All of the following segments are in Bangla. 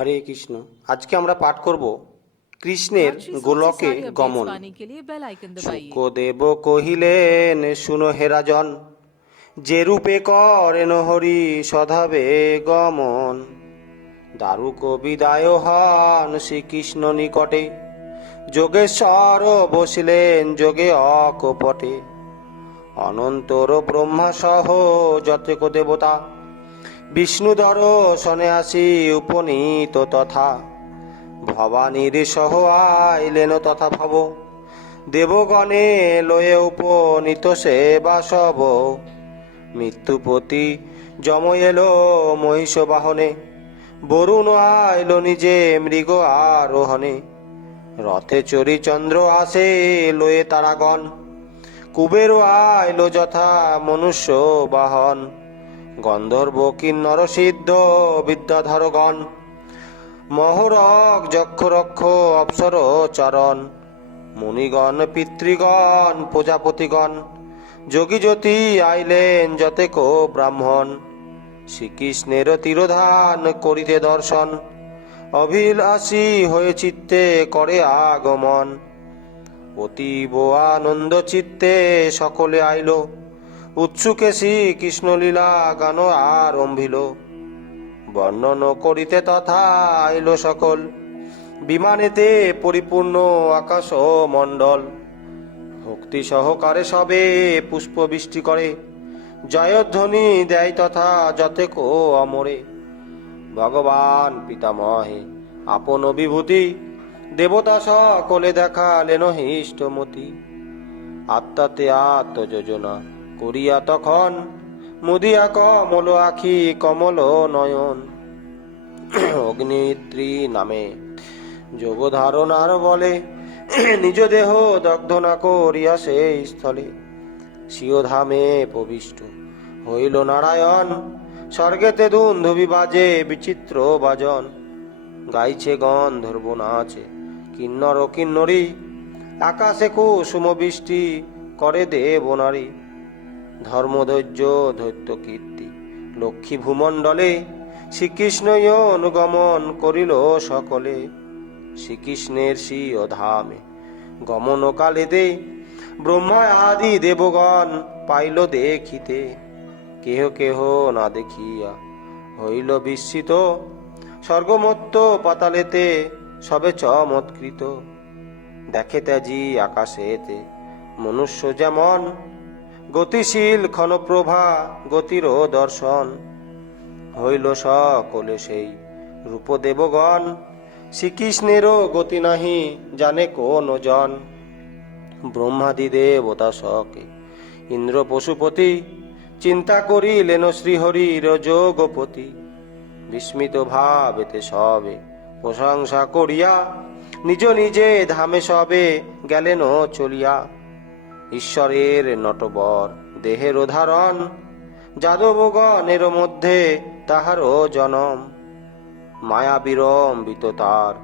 হরে কৃষ্ণ। আজকে আমরা পাঠ করব কৃষ্ণের গোলকে গমন। শুকদেব কহিলেন শুনো হেরাজন যে রূপে করেন হরি সধাবে গমন। দারু কবিদায় হন শ্রীকৃষ্ণ নিকটে। যোগেশ্বর বসিলেন যোগে অকপটে। অনন্তর ব্রহ্মা সহ যত দেবতা বিষ্ণুধর আসি উপনীত তথা। ভবানীর সহ আইলেন তথা ভব। দেবগণে লয়ে উপনীত সে বাসব মৃত্যুপতি যম এলো মহিষ বাহনে বরুণ আইল নিজে মৃগ আরোহণে। রথে চরি চন্দ্র আসে লয়ে তারাগণ। কুবের আইল যথা মনুষ্য বাহন। গন্ধর্ব কিন্নর সিদ্ধ বিদ্যাধরগণ। মহরক যক্ষরক্ষ অপ্সর চরণ। মুনিগণ পিতৃগণ, প্রজাপতিগণ, যোগী জ্যোতি আইলেন যতেক ব্রাহ্মণ। শ্রীকৃষ্ণের তিরোধান করিতে দর্শন। অভিলাষী হয়ে চিত্তে করে আগমন। অতীব আনন্দ চিত্তে সকলে আইল। উৎসুকে শ্রীকৃষ্ণ লীলা গান আরম্ভিল। বর্ণন করিতে তথা আইল সকল। বিমানেতে পরিপূর্ণ আকাশ মণ্ডল ভক্তি সহকারে সবে পুষ্প বৃষ্টি করে। জয়ধ্বনি দেয় তথা যতেক অমরে। ভগবান পিতামহে, আপন বিভূতি দেবতা সকলে দেখালেন হিষ্টমতি। আত্মাতে আত্মযোজনা। করিয়া তখন মুদিয়া কমল আখি কমল নয়ন। অগ্নিত্রী নামে যোগ ধারণার বলে, নিজ দেহ দগ্ধ না করিয়া সেই স্থলে স্বীয় ধামে প্রবিষ্ট হইল নারায়ণ। স্বর্গেতে ধুন্ধুবি বাজে বিচিত্র বাজন। গাইছে গন্ধর্ব নাচে কিন্নর কিন্নরী। আকাশে কুসুম বৃষ্টি করে দেব নারী। ধর্মধৈর্য ধৈর্য কীর্তি। লক্ষ্মী ভূমণ্ডলে শ্রীকৃষ্ণ অনুগমন করিল সকলে। শ্রীকৃষ্ণের স্বীয় ধামে গমন কালে দে ব্রহ্মা আদি দেবগণ পাইল দেখিতে। কেহ কেহ না দেখিয়া হইল বিস্মিত। স্বর্গমত্ত পাতালেতে সবে চমৎকৃত। দেখে ত্যাজি আকাশেতে মনুষ্য যেমন গতিশীল ক্ষণপ্রভা গতিরও দর্শন। হইল সকলে সেই রূপদেবগণ, শ্রীকৃষ্ণেরও গতি নাহি, জানে কোন জন। ব্রহ্মাদি দেবতা সকে ইন্দ্র পশুপতি চিন্তা করিলেন শ্রীহরির যোগপতি। বিস্মিত ভাবেতে সবে প্রশংসা করিয়া, নিজ নিজে ধামে সবে গেলেন চলিয়া। ঈশ্বরের নটবর, দেহের ধারণ যাদবগণের মধ্যে তাহারও জনম। মায়া বিরম্বিত তার,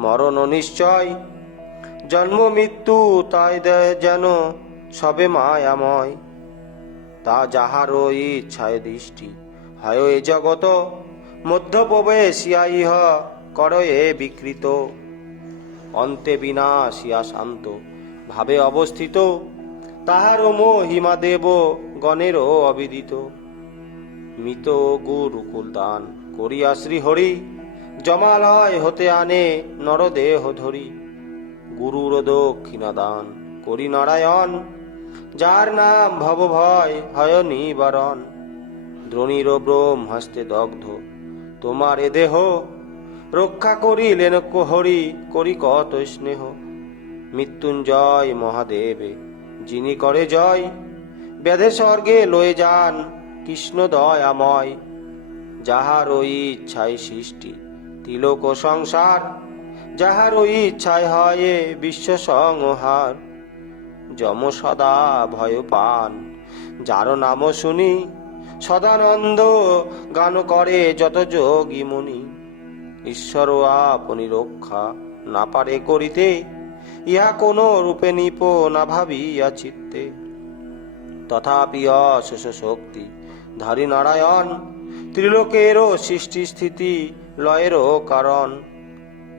মরণ নিশ্চয়। জন্ম মৃত্যু তাই দেয় যেন সবে মায়াময়। তা যাহারও ইচ্ছায় দৃষ্টি, হয় এ জগত। মধ্যপ্রবেশিয়া ইহ করয়ে বিকৃত। অন্তে বিনাশিয়া শান্ত, ভাবে অবস্থিত। তাহার মহিমা দেব, গণেরও অবিদিত। মিত গুরুকুল দান করিয়া শ্রীহরি, জমালয় হতে আনে নরদেহ ধরি। গুরুর দক্ষিণা দান করি নারায়ণ, যার নাম ভব ভয় হয় নিবারণ। দ্রোণীর ব্রহ্মাস্তে দগ্ধ, তোমার এ দেহ। রক্ষা করিলেন হরি করি কত স্নেহ। মৃত্যুঞ্জয় মহাদেবে যিনি করে জয় ব্যাধে স্বর্গে লয়ে যান কৃষ্ণ দয়াময়। যাহার ওই ইচ্ছায় সৃষ্টি তিলক সংসার যাহার ওই ইচ্ছায় হয় বিশ্ব সংহার। যম সদা ভয় পান যার নাম শুনি সদানন্দ, গান করে যত যোগী মুনি। ঈশ্বর আপনি রক্ষা না পারে করিতে ইহা কোন রূপে নিপ না ভাবিয়া চিত্তে। তথাপি অশেষ শক্তি, ধারী নারায়ণ, ত্রিলোকেরও সৃষ্টি স্থিতি, লয়েরও কারণ।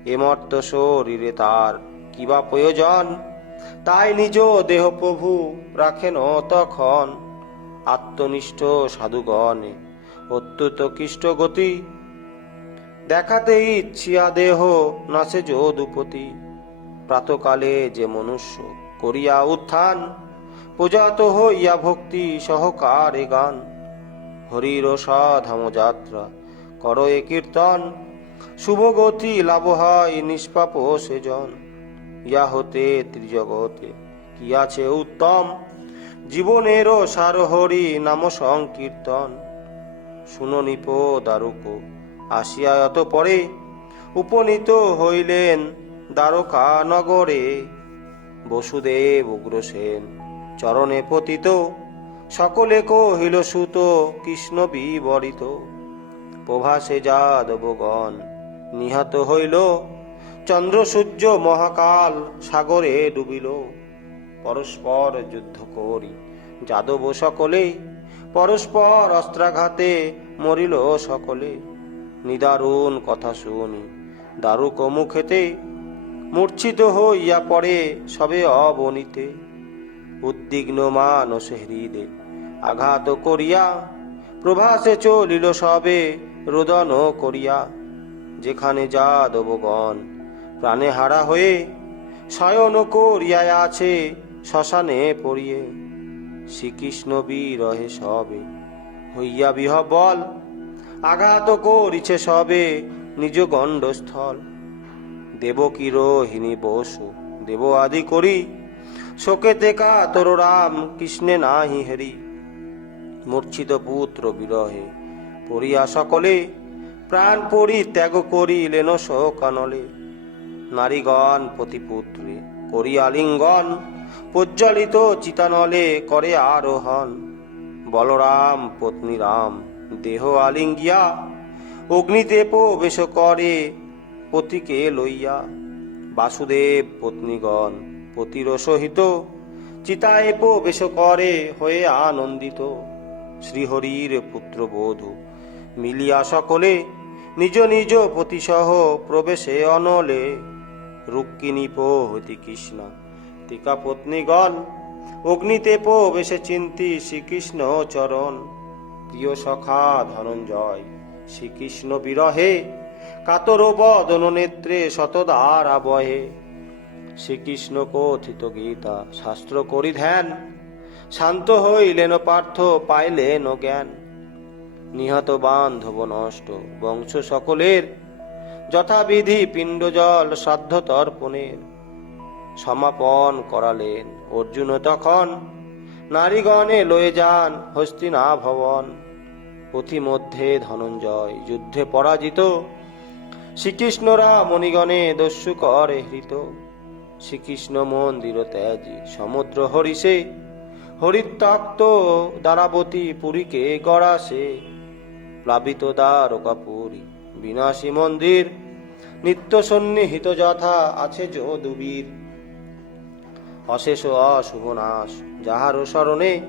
এমর্ত শরীরে তার কিবা প্রয়োজন? তাই নিজ দেহ প্রভু রাখেন তখন। আত্মনিষ্ঠ সাধুগণে অত্যুত কৃষ্ট গতি। দেখাতে ইচ্ছিয়া দেহ নাসে যদুপতি। প্রাতকালে যে মনুষ্য করিয়া উত্থান, পূজাত হইয়া ভক্তি সহকারে গান। হরির সাধাম যাত্রা কর এ কীর্তন, শুভগতি লাভ হয় নিষ্পাপ সেজন। ইয়া হতে ত্রিজগতে কি আছে উত্তম? জীবনেরও সার হরি নাম সংকীর্তন। শুননিপ দারুক, আসিয়া অত পরে উপনীত হইলেন দ্বারকা নগরে বসুদেব উগ্রসেন চরণে পতিত। সকলে কহিল, সুত, কৃষ্ণ বিবরিত। প্রভাসে যাদবগণ নিহত হইল। চন্দ্র সূর্য মহাকাল সাগরে ডুবিল। পরস্পর যুদ্ধ করি। যাদব সকলে। পরস্পর অস্ত্রাঘাতে মরিল সকলে। নিদারুণ কথা শুনি। দারুক মুখেতে মূর্ছিত হইয়া পড়ে সবে অবনীতে। উদ্বিগ্ন মানস হৃদে আঘাত করিয়া প্রভাসে চলিল সবে, রোদন করিয়া। যেখানে যাদবগণ প্রাণে হারা হয়ে শয়ন করিয়া আছে শ্মশানে পড়িয়ে। শ্রীকৃষ্ণ বিরহে সবে হইয়া বিহবল আঘাত করিছে সবে নিজ গণ্ডস্থল। দেবকী রোহিণী বসু? দেব আদি করি। শোকেতে কাতর রাম, কৃষ্ণে নাহি হেরি। মূর্ছিত পুত্র বিরহে, পড়িয়া সকলে, প্রাণ পরিত্যাগ করিলেন শোকানলে নারীগণ প্রতিপুত্রে করি আলিঙ্গন প্রজ্বলিত চিতানলে করে আরোহণ। বলরাম পত্নী রাম দেহ আলিঙ্গিয়া অগ্নিতে প্রবেশ করে পতিকে লইয়া বাসুদেব পত্নীগণ পতির সহিত চিতায় প্রবেশ করে হয়ে আনন্দিত। শ্রীহরির পুত্রবধূ মিলিয়া সকলে নিজ নিজ পতিসহ প্রবেশে অনলে। রুক্মিণী হতি কৃষ্ণ, টিকা পত্নীগণ, অগ্নিতে প্রবেশে চিন্তি শ্রীকৃষ্ণ চরণ। প্রিয় সখা ধনঞ্জয়, শ্রীকৃষ্ণ বিরহে কাতর বদন নেত্রে শতদারা বহে শ্রীকৃষ্ণ কথিত গীতা, শাস্ত্র করি ধ্যান শান্ত হইলেন পার্থ, পাইলেন জ্ঞান। নিহত বান্ধব নষ্ট, বংশ সকলের যথাবিধি পিণ্ড জল শ্রাদ্ধ তর্পণের। সমাপন করালেন অর্জুন তখন। নারীগণে লয়ে যান হস্তিনা ভবন পথিমধ্যে ধনঞ্জয়, যুদ্ধে পরাজিত। শ্রীকৃষ্ণরা মণিগণে দস্যু করে হৃত। শ্রীকৃষ্ণ মন্দির ত্যাজি, সমুদ্র হরিষে হরিত্যাক্ত দ্বারাবতী পুরীকে গড়াসে। প্লাবিত দ্বারকা পুরী বিনাশী মন্দির, নিত্য সন্নিহিত যথা আছে যদুবীর অশেষ অশুভ নাশ যাহার স্মরণে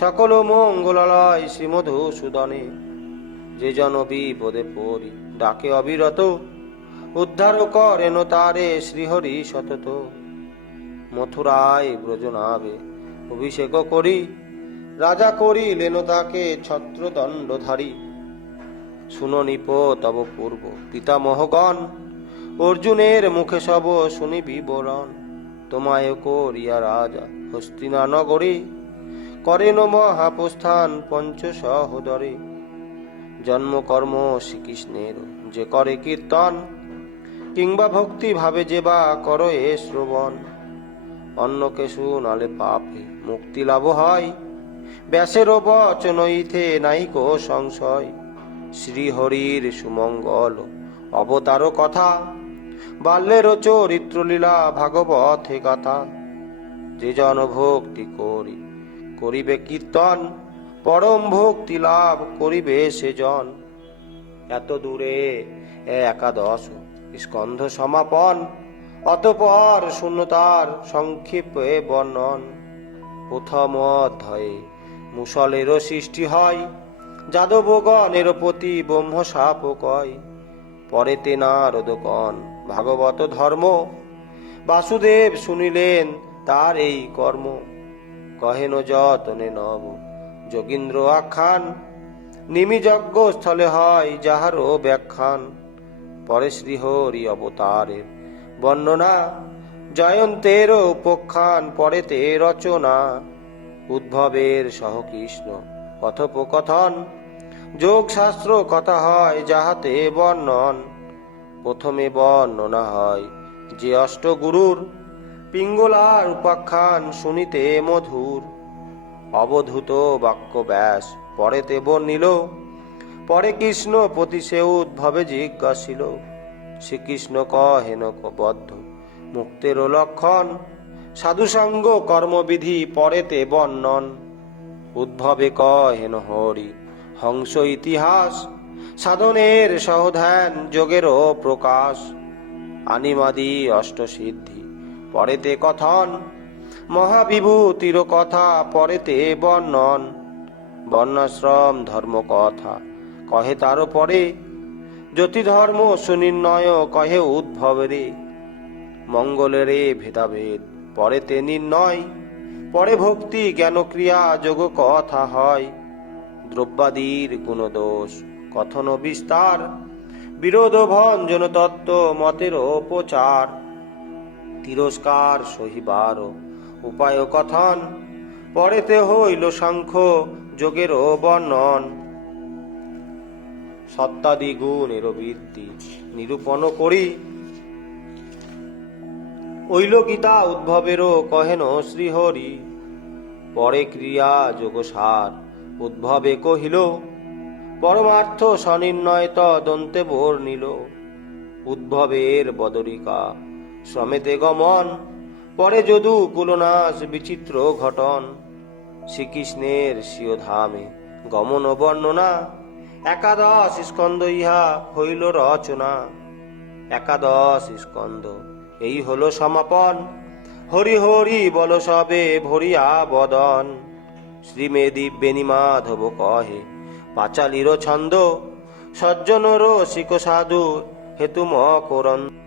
সকল মঙ্গলালয় শ্রীমধুসূদনে। যে জন বিপদে পড়ি ডাকে অবিরত, উদ্ধার করেন তারে শ্রীহরি সতত। মথুরায় ব্রজনাবে অভিষেক করি, রাজা করিলেন তাকে ছত্রদণ্ডধারী শুননিপ তব পূর্ব পিতামহগণ, অর্জুনের মুখে সব শুনি বিবরণ। তোমায় করিয়া রাজা হস্তিনা নগরী করেন মহাপ্রস্থান পঞ্চ সহোদরে জন্মকর্ম শ্রীকৃষ্ণের। যে করে কীর্তন, কিংবা ভক্তি ভাবে যে বা করো এ শ্রবণ। অন্যকে শুনালে পাপে মুক্তি লাভ হয়। ব্যাসেরও বচন ইথে নাইকো সংশয়। শ্রীহরির সুমঙ্গল অবতার কথা। বাল্যের চরিত্র লীলা ভাগবত কথা। যে জন ভক্তি করি, করিবে কীর্তন পরম ভক্তি লাভ করিবে সেজন। এত দূরে একাদশ স্কন্ধ সমাপন, অতপর শূন্যতার সংক্ষেপে বর্ণন। প্রথম অধ্যায়ে মুসলেরও সৃষ্টি হয়, যাদবগণের প্রতি ব্রহ্ম সাপ কয়। পরেতে নারদকন ভাগবত ধর্ম, বাসুদেব শুনিলেন তার এই কর্ম। কহেন যতনে নব যোগীন্দ্র আখ্যান নিমি যজ্ঞ স্থলে হয় যাহারও ব্যাখ্যান। পরে শ্রীহরি অবতারের বর্ণনা, জয়ন্তের উপখ্যান, পরেতে রচনা, উদ্ভবের সহকৃষ্ণ কথোপকথন যোগ শাস্ত্র কথা হয় যাহাতে বর্ণন। প্রথমে বর্ণনা হয় যে অষ্টগুরুর, পিঙ্গলার উপাখ্যান শুনিতে মধুর। অবধূত বাক্য ব্যাস। পরে পরেতে বর্ণিল পরে কৃষ্ণ প্রতি সে উদ্ভবে জিজ্ঞাসিল, শ্রীকৃষ্ণ ক কহেন বদ্ধ? মুক্তের লক্ষণ? সাধুসঙ্গ কর্মবিধি পরেতে বর্ণন উদ্ভবে কহেন হরি? হংস ইতিহাস? সাধনের সহধ্যান যোগেরও প্রকাশ। আনিমাদি অষ্টসিদ্ধি। পরেতে কথন মহাবিভূতির কথা পরেতে বর্ণন। বর্ণাশ্রম ধর্ম কথা। কহে তার পরে জ্যোতি ধর্ম সুনির্ণয় কহে উদ্ভবেরে। মঙ্গলেরে ভেদাভেদ, পরেতে নির্ণয়। পরে ভক্তি জ্ঞান ক্রিয়া যোগ কথা হয়। দ্রব্যাদির গুণদোষ, কথন বিস্তার। বিরোধ ভঞ্জন তত্ত্ব মতের প্রচার তিরস্কার সহিবার উপায় কথন, পরেতে হইল সাংখ্য যোগের বর্ণন। সত্তাদি গুণের বৃত্তি নিরূপণ করি। ঐল গীতা উদ্ভবেরও কহেন শ্রীহরি। পরে ক্রিয়া যোগসার উদ্ভবে কহিল, পরমার্থ স্বনির্ণয় তদন্তে বর্ণিল উদ্ভবের বদরিকা, সমেতে গমন পরে যদু কুলনাশ বিচিত্র ঘটন। শ্রীকৃষ্ণের স্বীয় ধামে গমন বর্ণনা। একাদশ স্কন্দ ইহা হইল রচনা। একাদশ স্কন্দ, এই হলো সমাপন। হরি হরি বল সবে ভরিয়া বদন। শ্রীমেদী বেণী মাধব কহে, পাঁচালির ছন্দ। সজ্জন রসিক সাধু হেতু মকরন্দ